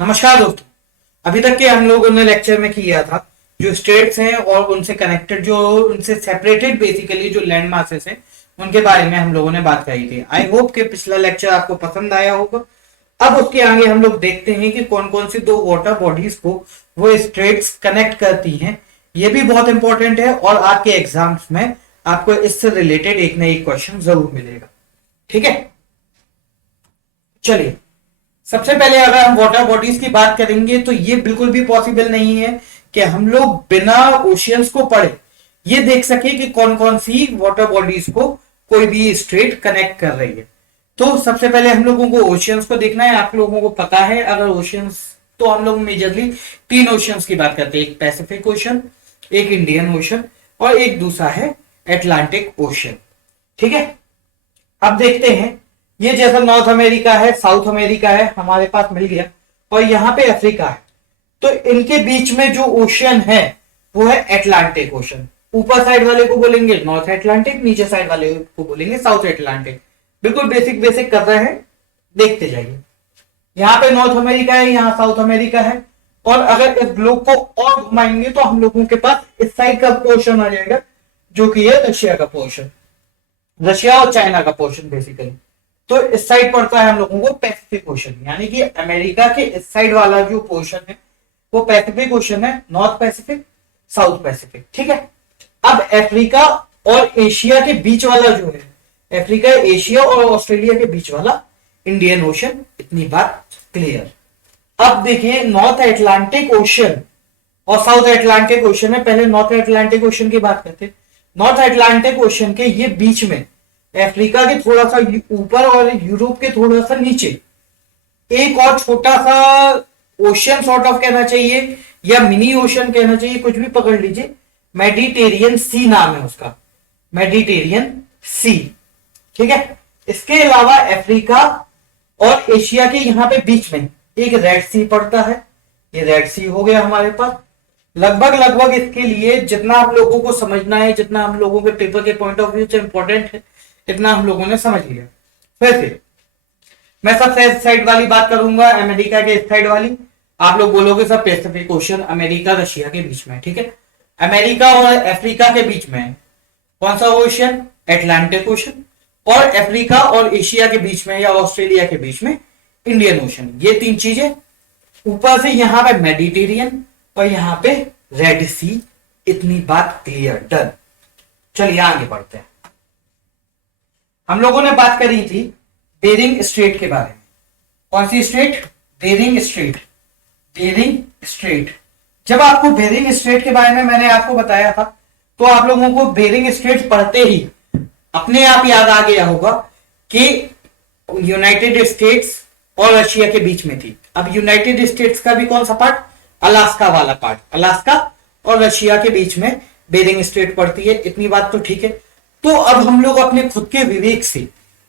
नमस्कार दोस्तों। अभी तक के हम लोगों ने लेक्चर में किया था जो स्टेट्स हैं और उनसे कनेक्टेड जो उनसे सेपरेटेड बेसिकली जो लैंड मासेस हैं उनके बारे में हम लोगों ने बात करी थी। आई होप कि पिछला लेक्चर आपको पसंद आया होगा। अब उसके आगे हम लोग देखते हैं कि कौन कौन सी दो वाटर बॉडीज को वो स्टेट्स कनेक्ट करती हैं। ये भी बहुत इंपॉर्टेंट है और आपके एग्जाम्स में आपको इससे रिलेटेड एक ना एक क्वेश्चन जरूर मिलेगा। ठीक है, चलिए सबसे पहले अगर हम वाटर बॉडीज की बात करेंगे तो ये बिल्कुल भी पॉसिबल नहीं है कि हम लोग बिना ओशियंस को पढ़े ये देख सके कि कौन कौन सी वाटर बॉडीज को कोई भी स्ट्रेट कनेक्ट कर रही है। तो सबसे पहले हम लोगों को ओशियंस को देखना है। आप लोगों को पता है अगर ओशियंस तो हम लोग मेजरली तीन ओशियंस की बात करते हैं, एक पैसिफिक ओशन, एक इंडियन ओशन और एक दूसरा है अटलांटिक ओशन। ठीक है, अब देखते हैं ये जैसा नॉर्थ अमेरिका है, साउथ अमेरिका है हमारे पास मिल गया और यहाँ पे अफ्रीका है। तो इनके बीच में जो ओशन है वो है अटलांटिक ओशन। ऊपर साइड वाले को बोलेंगे नॉर्थ अटलांटिक, नीचे साइड वाले को बोलेंगे साउथ अटलांटिक। बिल्कुल बेसिक बेसिक कर रहे हैं, देखते जाइए। यहाँ पे नॉर्थ अमेरिका है, यहाँ साउथ अमेरिका है और अगर इस ग्लोब को और घुमाएंगे तो हम लोगों के पास इस साइड का पोर्शन आ जाएगा जो कि है रशिया का पोर्शन, रशिया और चाइना का पोर्शन बेसिकली। तो इस साइड पड़ता है हम लोगों को पैसिफिक ओशन, यानी कि अमेरिका के इस साइड वाला जो पोर्शन है वो पैसिफिक ओशन है, नॉर्थ पैसिफिक साउथ पैसिफिक। ठीक है, अब अफ्रीका और एशिया के बीच वाला जो है, अफ्रीका, एशिया और ऑस्ट्रेलिया के बीच वाला इंडियन ओशन। इतनी बात क्लियर। अब देखिए नॉर्थ अटलांटिक ओशन और साउथ अटलांटिक ओशन है। पहले नॉर्थ अटलांटिक ओशन की बात करते हैं। नॉर्थ अटलांटिक ओशन के ये बीच में अफ्रीका के थोड़ा सा ऊपर और यूरोप के थोड़ा सा नीचे एक और छोटा सा ओशन सॉर्ट ऑफ कहना चाहिए या मिनी ओशन कहना चाहिए, कुछ भी पकड़ लीजिए। मेडिटेरियन सी नाम है उसका, मेडिटेरियन सी। ठीक है, इसके अलावा अफ्रीका और एशिया के यहां पे बीच में एक रेड सी पड़ता है। ये रेड सी हो गया हमारे पास। लगभग इसके लिए जितना हम लोगों को समझना है, जितना हम लोगों के पेपर के पॉइंट ऑफ व्यू से इंपॉर्टेंट है, इतना हम लोगों ने समझ लिया। फिर मैं सबसे इस साइड वाली बात करूंगा, अमेरिका के इस साइड वाली। आप लोग बोलोगे sir Pacific ocean America Russia के बीच में। ठीक है, अमेरिका और अफ्रीका के बीच में कौन सा ओशन? Atlantic ocean. और अफ्रीका और एशिया के बीच में या ऑस्ट्रेलिया के बीच में इंडियन ओशन। ये तीन चीजें। ऊपर से यहां पे मेडिटेरियन और यहां पे रेड सी। इतनी बात क्लियर, डन। चलिए आगे बढ़ते हैं। हम लोगों ने बात करी थी बेरिंग स्ट्रेट के बारे में। कौन सी strait? Bering strait. Bering strait. जब आपको बेरिंग स्ट्रेट के बारे में मैंने आपको बताया था तो आप लोगों को बेरिंग स्ट्रेट पढ़ते ही अपने आप याद आ गया होगा कि यूनाइटेड स्टेट्स और रशिया के बीच में थी। अब यूनाइटेड स्टेट्स का भी कौन सा पार्ट? अलास्का वाला पार्ट। अलास्का और रशिया के बीच में बेरिंग स्ट्रेट पड़ती है। इतनी बात तो ठीक है। तो अब हम लोग अपने खुद के विवेक से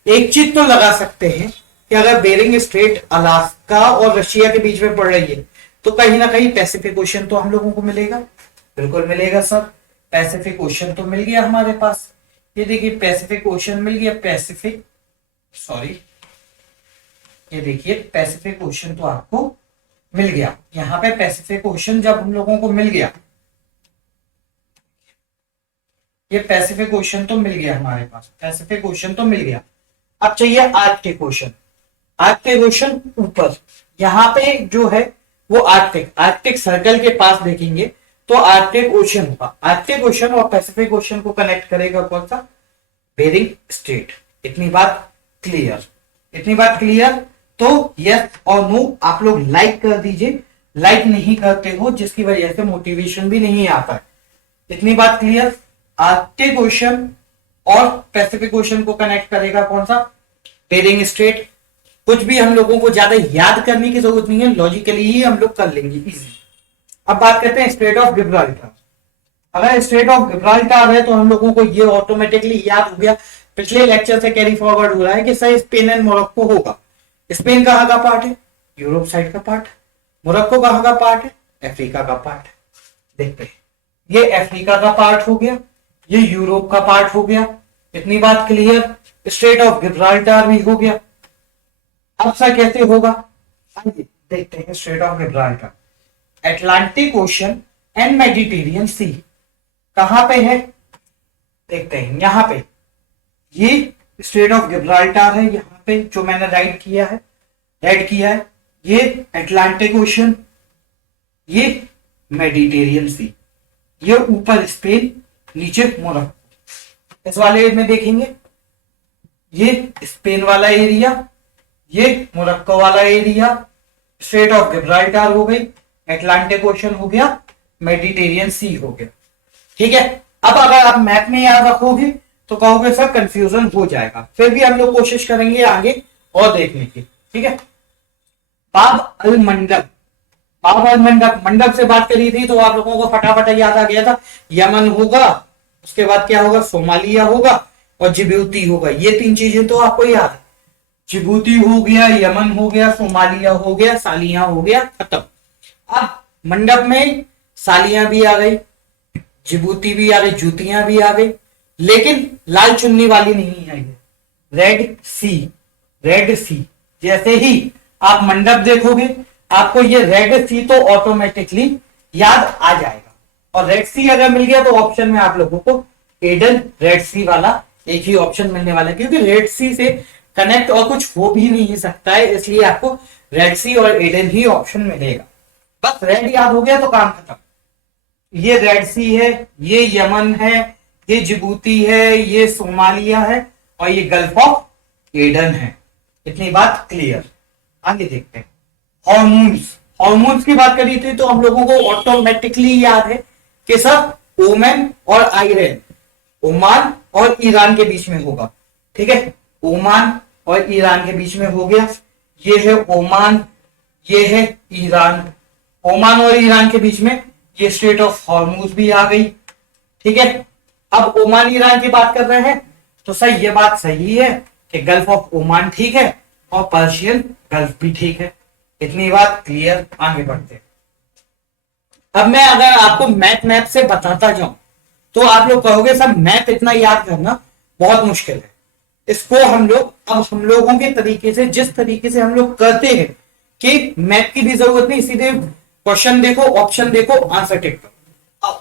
एक चीज तो लगा सकते हैं कि अगर बेरिंग स्ट्रेट अलास्का और रशिया के बीच में पड़ रही है तो कहीं ना कहीं पैसिफिक ओशन तो हम लोगों को मिलेगा। बिल्कुल मिलेगा सर, पैसिफिक ओशन तो मिल गया हमारे पास। ये देखिए पैसिफिक ओशन मिल गया। पैसिफिक, सॉरी, ये देखिए पैसिफिक ओशन तो आपको मिल गया। यहां पे पैसिफिक ओशन जब हम लोगों को मिल गया, ये पैसिफिक ओशन तो मिल गया हमारे पास, पैसिफिक ओशन तो मिल गया। अब चाहिए आर्कटिक ओशन। आर्कटिक ओशन ऊपर यहां पे जो है वो आर्कटिक सर्कल के पास देखेंगे तो आर्कटिक ओशन होगा। आर्कटिक ओशन और पैसिफिक ओशन को कनेक्ट करेगा कौन सा? Bering Strait. इतनी बात क्लियर, इतनी बात क्लियर। तो यस और नो आप लोग लाइक कर दीजिए। लाइक नहीं करते हो जिसकी वजह से मोटिवेशन भी नहीं आता है। इतनी बात क्लियर। आर्कटिक ओशन और पैसिफिक ओशन को कनेक्ट करेगा कौन सा? Bering strait. कुछ भी हम लोगों को ज्यादा याद करने की जरूरत नहीं है, लॉजिकली ही हम लोग कर लेंगे इजी। अब बात करते हैं स्ट्रेट ऑफ गिब्राल्टर। अगर स्ट्रेट ऑफ गिब्राल्टर है तो हम लोगों को ये ऑटोमेटिकली याद हो गया, पिछले लेक्चर से कैरी फॉरवर्ड हो रहा है कि सर स्पेन एंड मोरक्को होगा। स्पेन कहाँ का पार्ट है? यूरोप साइड का पार्ट। मोरक्को कहाँ का पार्ट है? अफ्रीका का पार्ट। देखते हैं, ये अफ्रीका का पार्ट हो गया, ये यूरोप का पार्ट हो गया। इतनी बात क्लियर। स्ट्रेट ऑफ गिब्राल्टर भी हो गया। अब सर कैसे होगा? देखते हैं strait of Gibraltar, Atlantic ocean and Mediterranean sea कहां पे है, देखते हैं यहां पे, ये स्ट्रेट ऑफ गिब्राल्टर है यहाँ पे जो मैंने राइट किया है, ऐड किया है, ये अटलांटिक ओशन, ये मेडिटेरियन सी, ये ऊपर स्पेन, नीचे मोरक्को। इस वाले में देखेंगे ये स्पेन वाला एरिया, ये मोरक्को वाला एरिया, स्ट्रेट ऑफ गिब्राल्टर हो गई, अटलांटिक ओशन हो गया, मेडिटेरियन सी हो गया। ठीक है, अब अगर आप मैप में याद रखोगे तो कहोगे सर कंफ्यूजन हो जाएगा, फिर भी हम लोग कोशिश करेंगे आगे और देखने की। ठीक है, बाब अल मंडब, बाब अल मंडब, मंडब से बात करी थी तो आप लोगों को फटाफट याद आ गया था, यमन होगा, उसके बाद क्या होगा, सोमालिया होगा और जिबूती होगा। ये तीन चीजें तो आपको याद है, जिबूती हो गया, यमन हो गया, सोमालिया हो गया, सालिया हो गया, खत्म। अब मंडप में सालियां भी आ गई, जिबूती भी आ गई, जूतियां भी आ गई, लेकिन लाल चुन्नी वाली नहीं आई है, रेड सी, रेड सी। जैसे ही आप मंडप देखोगे आपको ये रेड सी तो ऑटोमेटिकली याद आ जाएगा, और रेड सी अगर मिल गया तो ऑप्शन में आप लोगों को एडन रेड सी वाला एक ही ऑप्शन मिलने वाला है, क्योंकि रेड सी से कनेक्ट और कुछ हो भी नहीं सकता है, इसलिए आपको रेड सी और एडन ही ऑप्शन मिलेगा। बस रेड याद हो गया तो काम खत्म। ये रेड सी है, ये यमन है, ये जिबूती है, ये सोमालिया है और ये गल्फ ऑफ एडन है। इतनी बात क्लियर। आगे देखते हैं हॉर्मोन्स, हॉर्मोन्स की बात करी थी तो हम लोगों को ऑटोमेटिकली याद है कि सब ओमान और आयरन, ओमान और ईरान के बीच में होगा। ठीक है, ओमान और ईरान के बीच में हो गया, ये है ओमान, ये है ईरान, ओमान और ईरान के बीच में ये स्ट्रेट ऑफ हॉर्मूज भी आ गई। ठीक है, अब ओमान ईरान की बात कर रहे हैं तो सही, ये बात सही है कि गल्फ ऑफ ओमान ठीक है और पर्शियन गल्फ भी ठीक है। इतनी बात क्लियर। आगे बढ़ते हैं। अब मैं अगर आपको मैप से बताता जाऊं तो आप लोग कहोगे सर मैप इतना याद करना बहुत मुश्किल है। इसको हम लोग, अब हम लोगों के तरीके से, जिस तरीके से हम लोग करते हैं कि मैप की भी जरूरत नहीं, सीधे क्वेश्चन देखो, ऑप्शन देखो, आंसर टिक करो।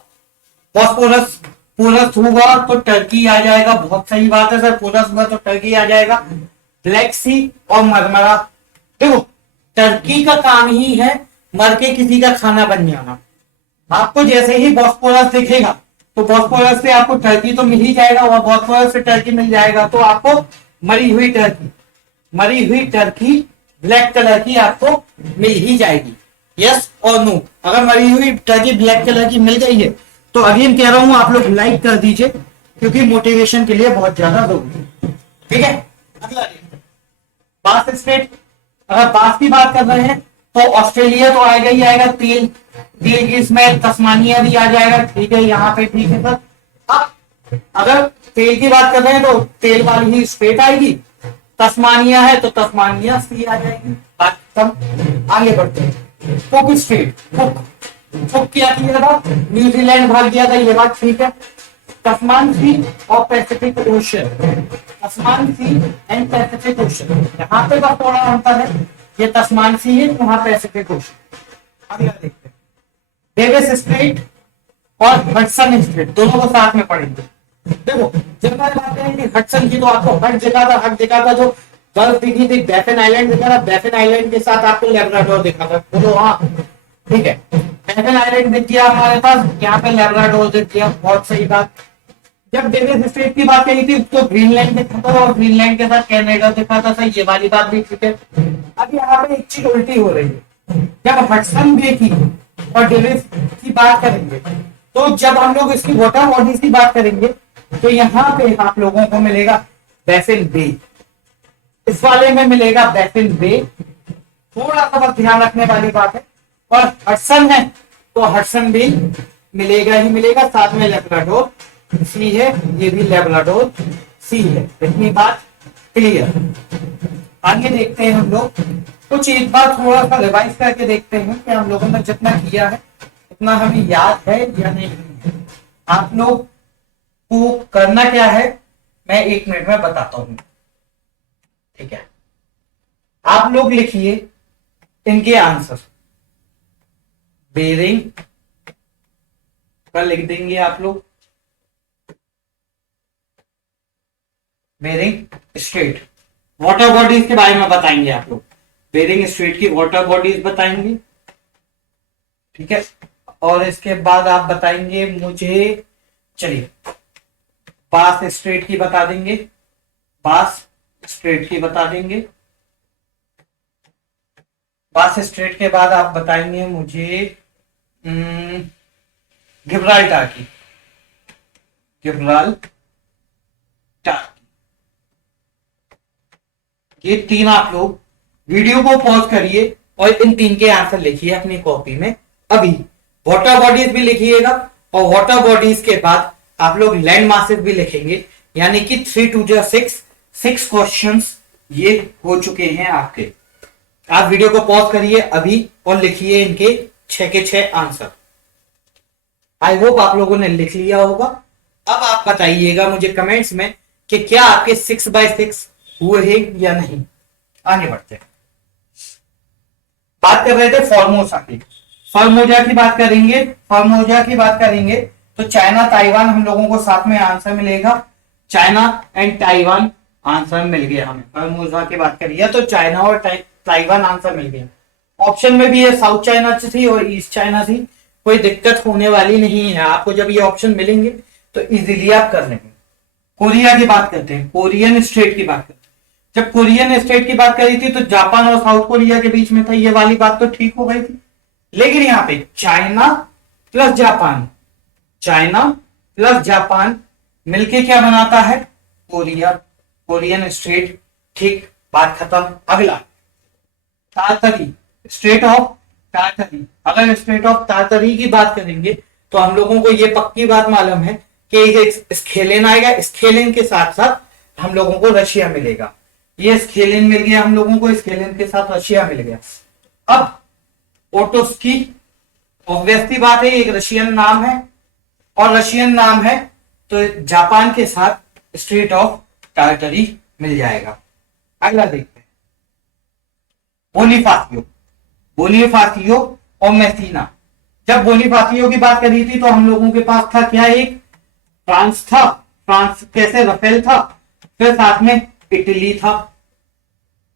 बॉस्फोरस, पोरस होगा तो टर्की आ जाएगा, बहुत सही बात है सर, पोरस होगा तो टर्की आ जाएगा। ब्लैक सी और मरमरा, देखो टर्की का काम ही है मर के किसी का खाना बन जाना। आपको जैसे ही बॉस्फोरस दिखेगा तो बॉस्फोरस से आपको टर्की तो मिल ही जाएगा, और बॉस्फोरस से टर्की मिल जाएगा तो आपको मरी हुई टर्की, मरी हुई टर्की ब्लैक कलर की आपको मिल ही जाएगी। यस और नो? अगर मरी हुई टर्की ब्लैक कलर की मिल गई है तो अगेन कह रहा हूं आप लोग लाइक कर दीजिए, क्योंकि मोटिवेशन के लिए बहुत ज्यादा जरूरी है। ठीक है, अगला बास स्टेट, अगर बास की बात कर रहे हैं तो ऑस्ट्रेलिया तो आएगा ही आएगा, तेल, तेल की इसमें तस्मानिया भी आ जाएगा। ठीक है, यहाँ पे ठीक है सर। अब अगर तेल की बात कर रहे हैं तो तेल वाली ही स्टेट आएगी, तस्मानिया है तो तस्मानिया सी आ जाएगी। बात खत्म। आगे बढ़ते हैं। कुक स्टेट, कुक, कुक क्या किया था, न्यूजीलैंड भाग गया था, ये बात ठीक है। तस्मान सी और Pacific ocean, Tasman sea and Pacific ocean, यहाँ पे बस थोड़ा अंतर है, ये तस्मान सी है, वहां पैसिफिक ओशन। अगला देखते हैं डेविस स्ट्रेट और हडसन स्ट्रेट, दोनों को साथ में पढ़ेंगे। देखो जब मैं बात करें कि हडसन की तो आपको हट दिखा था, जो गल्फ दिखी थी, बैफिन आइलैंड दिखा था, बैफिन आइलैंड के साथ आपको लेब्राडोर दिखा था, बोलो हाँ ठीक है। बैफिन आइलैंड दिख गया हमारे पास, यहाँ पे लेब्राडोर दिख गया, बहुत सही बात। जब डेविस स्ट्रेट की बात कही थी तो ग्रीनलैंड दिखा था और ग्रीनलैंड के साथ कनाडा दिखा था, सही, ये वाली बात भी ठीक है। अब यहाँ पे एक चीज उल्टी हो रही है, जब हडसन बे की और डेविस की बात करेंगे तो जब हम लोग इसकी वाटर बॉडीज की बात करेंगे तो यहाँ पे आप लोगों को मिलेगा बैफिन बे, इस वाले में मिलेगा बैफिन बे, थोड़ा सा बस ध्यान रखने वाली बात है। और हडसन है तो हडसन बे मिलेगा ही मिलेगा, साथ में लेब्राडोर सी है, ये भी लेब्राडोर सी है। इतनी बात क्लियर। आगे देखते हैं हम लोग कुछ, एक बार थोड़ा सा रिवाइज करके देखते हैं कि हम लोगों ने जितना किया है उतना हमें याद है या नहीं है। आप लोग को करना क्या है मैं 1 मिनट में बताता हूं। ठीक है, आप लोग लिखिए इनके आंसर बेरिंग का लिख देंगे आप लोग, बेरिंग स्ट्रेट। वाटर बॉडीज के बारे में बताएंगे आप लोग, बेरिंग स्ट्रेट की वाटर बॉडीज बताएंगे, ठीक है। और इसके बाद आप बताएंगे मुझे, चलिए बास स्ट्रेट की बता देंगे, बास स्ट्रेट की बता देंगे। बास स्ट्रेट के बाद आप बताएंगे मुझे गिब्राल्टार की, गिब्राल्टार। ये तीन आप लोग वीडियो को पॉज करिए और इन तीन के आंसर लिखिए अपनी कॉपी में। अभी वाटर बॉडीज भी लिखिएगा और वाटर बॉडीज के बाद आप लोग लैंड मासेस भी लिखेंगे, यानी कि 3 2 6 क्वेश्चंस ये हो चुके हैं आपके। आप वीडियो को पॉज करिए अभी और लिखिए इनके 6 के 6 आंसर। आई होप आप लोगों ने लिख लिया होगा। अब आप बताइएगा मुझे कमेंट्स में कि क्या आपके 6 बाय 6 हुए हैं या नहीं। आगे बढ़ते हैं, बात कर रहे थे फॉर्मोसा की, फॉर्मोजा की बात करेंगे, फॉर्मोजा की बात करेंगे तो चाइना ताइवान हम लोगों को साथ में आंसर मिलेगा। चाइना एंड ताइवान आंसर मिल गया हमें। फॉर्मोजा की बात करिए तो चाइना और ताइवान आंसर मिल गया। ऑप्शन में भी ये साउथ चाइना थी और ईस्ट चाइना थी, कोई दिक्कत होने वाली नहीं है आपको। जब ये ऑप्शन मिलेंगे तो इजीली आप कर लेंगे। कोरिया की बात करते हैं, कोरियन स्टेट की बात करते हैं। जब कोरियन स्टेट की बात करी थी तो जापान और साउथ कोरिया के बीच में था, ये वाली बात तो ठीक हो गई थी। लेकिन यहां पे China plus Japan, China plus Japan मिलके क्या बनाता है, कोरिया, कोरियन स्टेट। ठीक, बात खत्म। अगला तातरी, स्टेट ऑफ तातरी। अगर स्टेट ऑफ तातरी की बात करेंगे तो हम लोगों को ये पक्की बात मालूम है कि स्खेलेन आएगा, स्खेलेन के साथ साथ हम लोगों को रशिया मिलेगा। ये स्खेलेन मिल गया हम लोगों को, स्खेलेन के साथ रशिया मिल गया। अब ओटोस्की, ऑब्वियसली बात है एक रशियन नाम है और रशियन नाम है तो जापान के साथ स्ट्रेट ऑफ टार्टरी मिल जाएगा। अगला देखते हैं बोनीफासियो, बोनीफासियो और मेसिना। जब बोनीफासियो की बात करी थी तो हम लोगों के पास था क्या, एक फ्रांस था, फ्रांस कैसे रफेल था, फिर साथ में इटली था।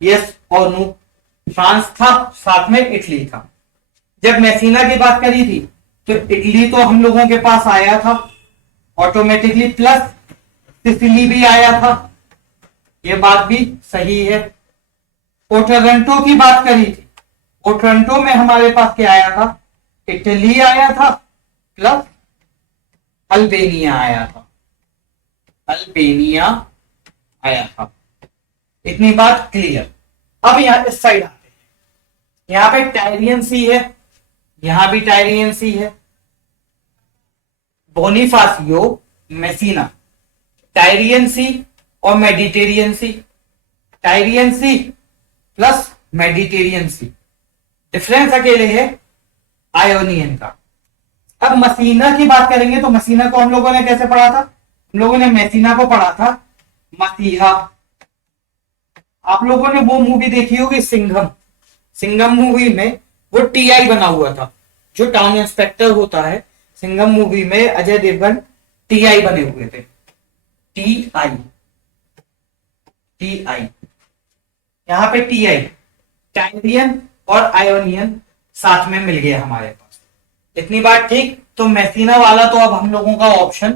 यस और नो, फ्रांस था साथ में इटली था। जब मेसिना की बात करी थी तो इटली तो हम लोगों के पास आया था ऑटोमेटिकली, प्लस सिसिली भी आया था, ये बात भी सही है। ओटरंटो की बात करी थी, ओटरंटो में हमारे पास क्या आया था, इटली आया था प्लस अल्बेनिया आया था, अल्बेनिया आया था। इतनी बात क्लियर। अब यहां इस साइड आते हैं, यहां पे टायरियन सी है, यहां भी टायरियन सी है। बोनीफासियो, मेसिना, टायरियन सी और मेडिटेरियन सी, टायरियन सी प्लस मेडिटेरियन सी। डिफरेंस अकेले है आयोनियन का। अब मसीना की बात करेंगे तो मसीना को हम लोगों ने कैसे पढ़ा था, हम लोगों ने मेसिना को पढ़ा था मसीहा। आप लोगों ने वो मूवी देखी होगी सिंघम, सिंघम मूवी में वो टीआई बना हुआ था, जो टाउन इंस्पेक्टर होता है। सिंघम मूवी में अजय देवगन टीआई बने हुए थे, टीआई, टीआई। यहां पे टीआई, टायरियन और आयोनियन साथ में मिल गया हमारे पास। इतनी बात ठीक। तो मेसिना वाला तो अब हम लोगों का ऑप्शन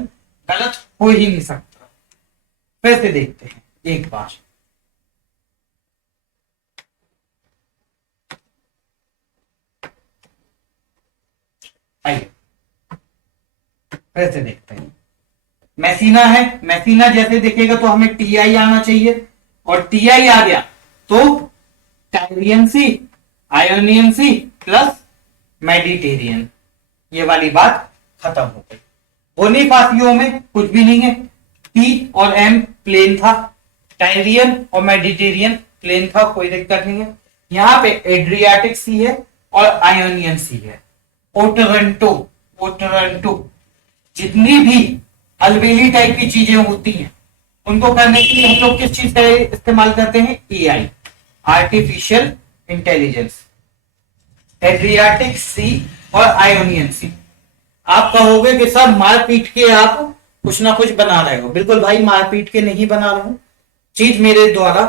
गलत हो ही नहीं सकता। फिर से देखते हैं एक बार, आइए फिर से देखते हैं। मेसिना है, मेसिना जैसे दिखेगा तो हमें टीआई आना चाहिए और टीआई आ गया तो टायरियन सी, आयोनियन सी प्लस मेडिटेरियन, ये वाली बात खत्म हो गई। बोनीफासियो में कुछ भी नहीं है, टी और एम प्लेन था, टायरियन और मेडिटेरियन प्लेन था, कोई दिक्कत नहीं है। यहां पे एड्रियाटिक सी है और आयोनियन सी है। ओटरंटो, ओटरंटो, जितनी भी अलबेली टाइप की चीजें होती हैं उनको करने के लिए हम लोग किस चीज का इस्तेमाल करते हैं, एआई, आर्टिफिशियल इंटेलिजेंस। एड्रियाटिक सी और आयोनियन सी। आप कहोगे कि सर मार पीट के आप कुछ ना कुछ बना रहे हो। बिल्कुल भाई, मार पीट के नहीं बना रहा हूं, चीज मेरे द्वारा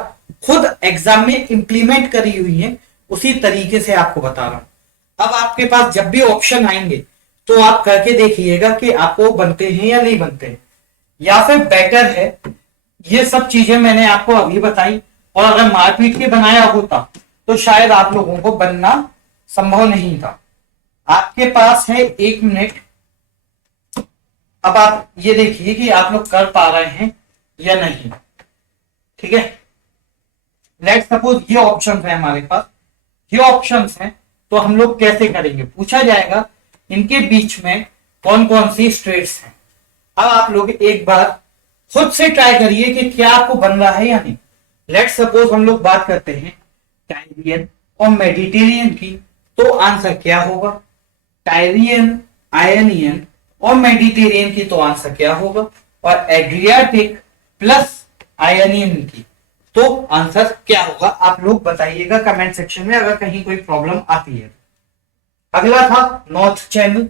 खुद एग्जाम में इंप्लीमेंट करी हुई है, उसी तरीके से आपको बता रहा हूं। अब आपके पास जब भी ऑप्शन आएंगे तो आप करके देखिएगा कि आपको बनते हैं या नहीं बनते हैं, या फिर बेटर है ये सब चीजें मैंने आपको अभी बताई, और अगर मारपीट के बनाया होता तो शायद आप लोगों को बनना संभव नहीं था। आपके पास है 1 मिनट। अब आप ये देखिए कि आप लोग कर पा रहे हैं या नहीं। ठीक है, लेट्स सपोज ये ऑप्शन है हमारे पास, ये ऑप्शंस हैं, तो हम लोग कैसे करेंगे, पूछा जाएगा इनके बीच में कौन कौन सी स्ट्रेट्स हैं। अब आप लोग एक बार खुद से ट्राई करिए कि क्या आपको बन रहा है या नहीं। लेट्स सपोज हम लोग बात करते हैं टाइरियन और मेडिटेरियन की, तो आंसर क्या होगा? टाइरियन, आयनियन और मेडिटेरियन की तो आंसर क्या होगा? और एड्रियाटिक प्लस आयनियन की तो आंसर क्या होगा? आप लोग बताइएगा कमेंट सेक्शन में अगर कहीं कोई प्रॉब्लम आती है। अगला था नॉर्थ चैनल।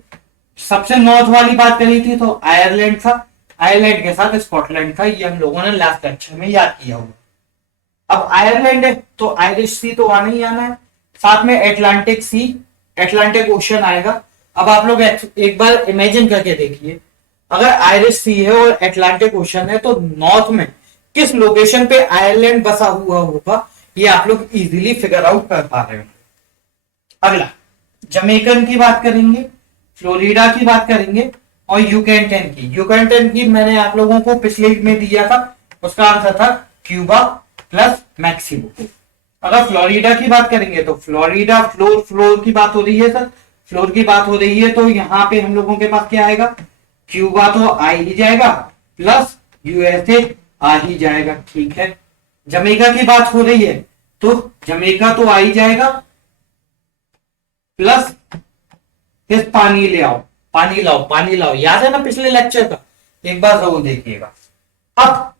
सबसे नॉर्थ वाली बात करी थी तो आयरलैंड था, आयरलैंड के साथ स्कॉटलैंड था, ये हम लोगों ने लास्ट लेक्चर में याद किया होगा। अब आयरलैंड है तो आयरिश सी तो आना ही आना है, साथ में एटलांटिक सी, एटलांटिक ओशन आएगा। अब आप लोग एक बार इमेजिन करके देखिए, अगर आयरिश सी है और एटलांटिक ओशन है तो नॉर्थ में किस लोकेशन पे आयरलैंड बसा हुआ होगा, ये आप लोग इजीली फिगर आउट कर पा रहे हो। अगला जमैकन की बात करेंगे, फ्लोरिडा की बात करेंगे और यूकेटेन की। यूकेटेन की मैंने आप लोगों को पिछले में दिया था, उसका आंसर था क्यूबा प्लस मैक्सिको। अगर फ्लोरिडा की बात करेंगे तो फ्लोरिडा, फ्लोर की बात हो रही है सर, फ्लोर की बात हो रही है तो यहां पे हम लोगों के पास क्या आएगा? क्यूबा तो आ ही जाएगा प्लस यूएसए आ ही जाएगा। ठीक है, जमैका की बात हो रही है तो जमैका तो आ ही जाएगा प्लस फिर पानी ले आओ, पानी लाओ, पानी लाओ, याद है ना पिछले लेक्चर का, एक बार जरूर देखिएगा। अब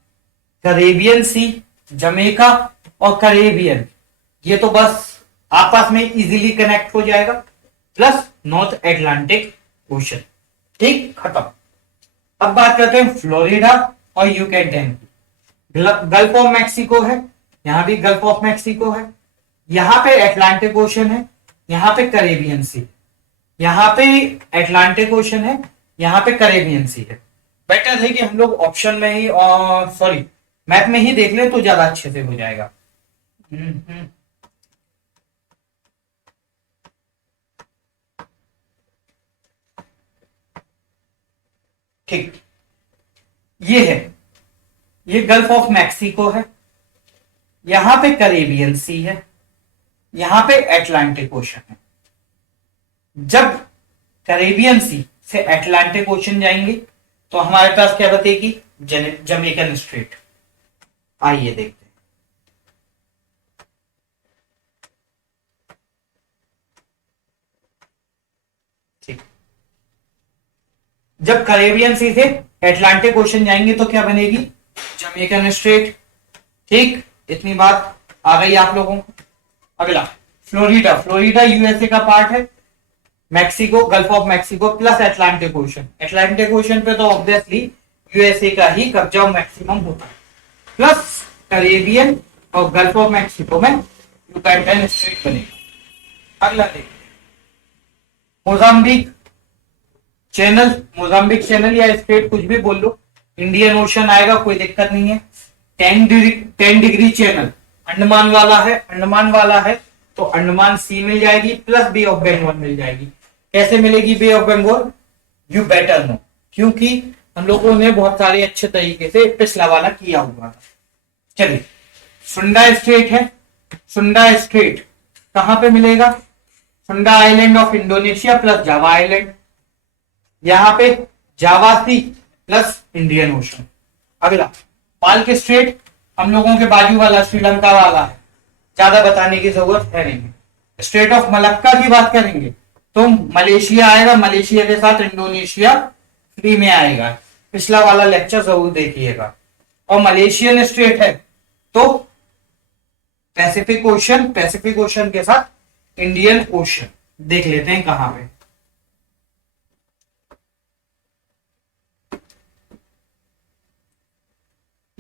करेबियन सी, जमैका और करेबियन, ये तो बस आपस में इजीली कनेक्ट हो जाएगा, प्लस नॉर्थ एटलांटिक ओशन। ठीक, खत्म। अब बात करते हैं फ्लोरिडा और यूकेटेन की। गल्फ ऑफ मैक्सिको है, यहां भी गल्फ ऑफ मैक्सिको है, यहां पे एटलांटिक ओशन है, यहां पे करेबियन सी, यहां पे एटलांटिक ओशन है, यहां पे करेबियन सी है। बेटर है कि हम लोग ऑप्शन में ही और सॉरी मैप में ही देख ले तो ज्यादा अच्छे से हो जाएगा। ठीक, ये है, ये गल्फ ऑफ मैक्सिको है, यहां पे करेबियन सी है, यहां पे एटलांटिक ओशन है। जब करेबियन सी से एटलांटिक ओशन जाएंगे तो हमारे पास क्या बतेगी? Jamaican straight. आइए देखते हैं। ठीक, जब करेबियन सी से एटलांटिक ओशन जाएंगे तो क्या बनेगी? Jamaican straight. ठीक, इतनी बात आ गई आप लोगों को। अगला फ्लोरिडा, फ्लोरिडा यूएसए का पार्ट है, Mexico, gulf of Mexico plus Atlantic ocean. Atlantic ocean पे तो ऑब्वियसली यूएसए का ही कब्जा मैक्सिमम होता है, प्लस करेबियन और गल्फ ऑफ मैक्सिको में यूकेटेन स्ट्रेट बनेगा। अगला देखिए मोजाम्बिक चैनल, मोजाम्बिक चैनल या स्ट्रेट कुछ भी बोल लो, इंडियन ओशन आएगा, कोई दिक्कत नहीं है। 10 डिग्री चैनल अंडमान वाला है, अंडमान वाला है तो अंडमान सी मिल जाएगी प्लस बे ऑफ बंगाल मिल जाएगी। कैसे मिलेगी bay of Bengal? You better know, क्योंकि हम लोगों ने बहुत सारे अच्छे तरीके से पिछला वाला किया हुआ है। चलिए, सुंडा स्ट्रेट है, सुंडा स्ट्रेट कहां पे मिलेगा? सुंडा island of Indonesia plus Java island, यहां पे जावा सी प्लस इंडियन ओशन। अगला पाल्क स्ट्रेट हम लोगों के बाजू वाला श्रीलंका वाला है, ज्यादा बताने की जरूरत है नहीं। स्ट्रेट ऑफ मलक्का की बात करेंगे तो मलेशिया आएगा, मलेशिया के साथ इंडोनेशिया फ्री में आएगा, पिछला वाला लेक्चर जरूर देखिएगा। और मलेशियन स्ट्रेट है तो पैसिफिक ओशन, पैसिफिक ओशन के साथ इंडियन ओशन, देख लेते हैं कहां पे।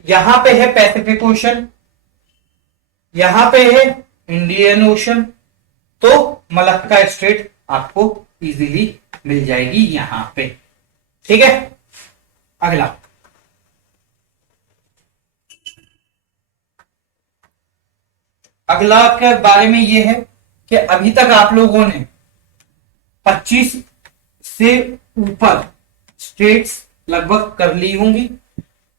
यहां पे है पैसिफिक ओशन, यहां पे है इंडियन ओशन, तो मलक्का स्ट्रेट आपको इजीली मिल जाएगी यहां पे। ठीक है, अगला अगला के बारे में ये है कि अभी तक आप लोगों ने 25 से ऊपर स्टेट्स लगभग कर ली होंगी।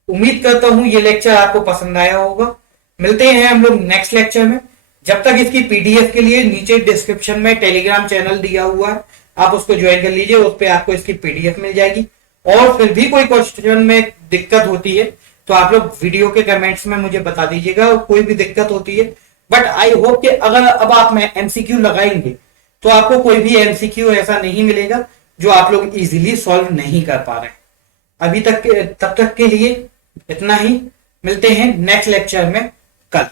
उम्मीद करता हूं ये लेक्चर आपको पसंद आया होगा। मिलते हैं हम लोग नेक्स्ट लेक्चर में। जब तक इसकी पीडीएफ के लिए नीचे डिस्क्रिप्शन में टेलीग्राम चैनल दिया हुआ है, आप उसको ज्वाइन कर लीजिए, उस पर आपको इसकी पीडीएफ मिल जाएगी। और फिर भी कोई क्वेश्चन में दिक्कत होती है तो आप लोग वीडियो के कमेंट्स में मुझे बता दीजिएगा, कोई भी दिक्कत होती है। बट आई होप कि अगर अब आप में एमसीक्यू लगाएंगे तो आपको कोई भी एमसीक्यू ऐसा नहीं मिलेगा जो आप लोग इजीली सॉल्व नहीं कर पा रहे। अभी तक तब तक के लिए इतना ही। मिलते हैं नेक्स्ट लेक्चर में कल।